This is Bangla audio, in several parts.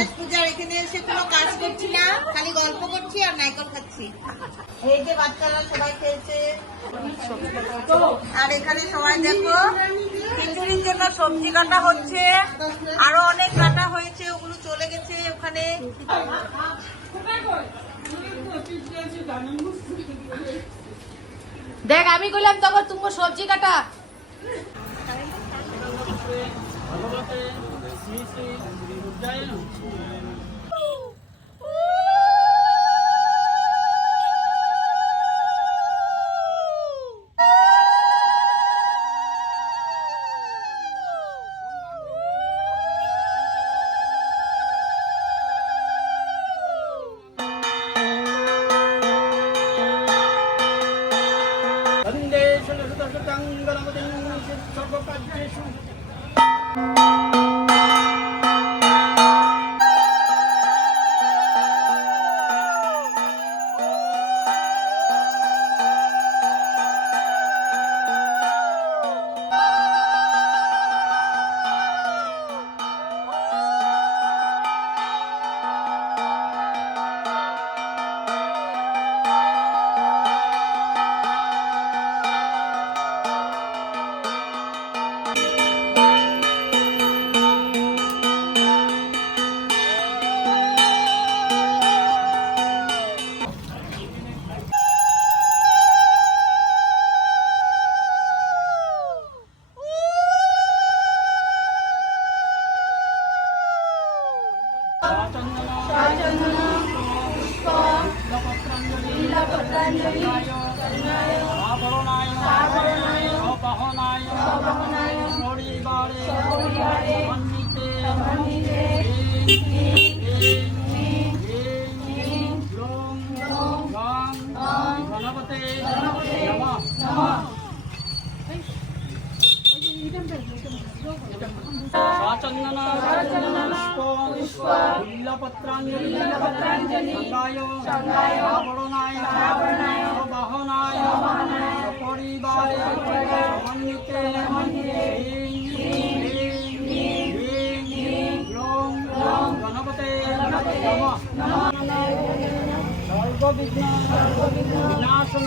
এখানে এসে কোনো কাজ করছি না, খালি গল্প করছি আর খাচ্ছি। বাচ্চারা সবাই আর এখানে সবাই দেখো সবজি কাটা হচ্ছে, আরও অনেক কাটা হয়েছে, ওগুলো চলে গেছে ওখানে। দেখ, আমি কইলাম তখন তুমি সবজি কাটা। ভগবতে শ্রী শ্রী you চন্দন পুষ্প নীলপত্রাঞ্জলি চন্দ্রায় আবরণায় আবরণায় অবহনায় অবহনায় পরিবারে পরিবারে সন্নিতে সন্নিতে গণপতি সাচন্দন পুষ্প বিল্লপত্রাঞ্জলি সঙ্গায় আবরণায় বাহনায় সপরিবারে সমন্বিতে গণপতে সর্ববিঘ্ন বিনাশন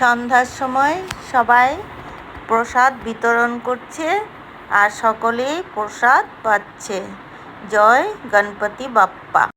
সন্ধ্যার সময় সবাই প্রসাদ বিতরণ করছে আর সকলেই প্রসাদ পাচ্ছে। জয় গণপতি বাপ্পা।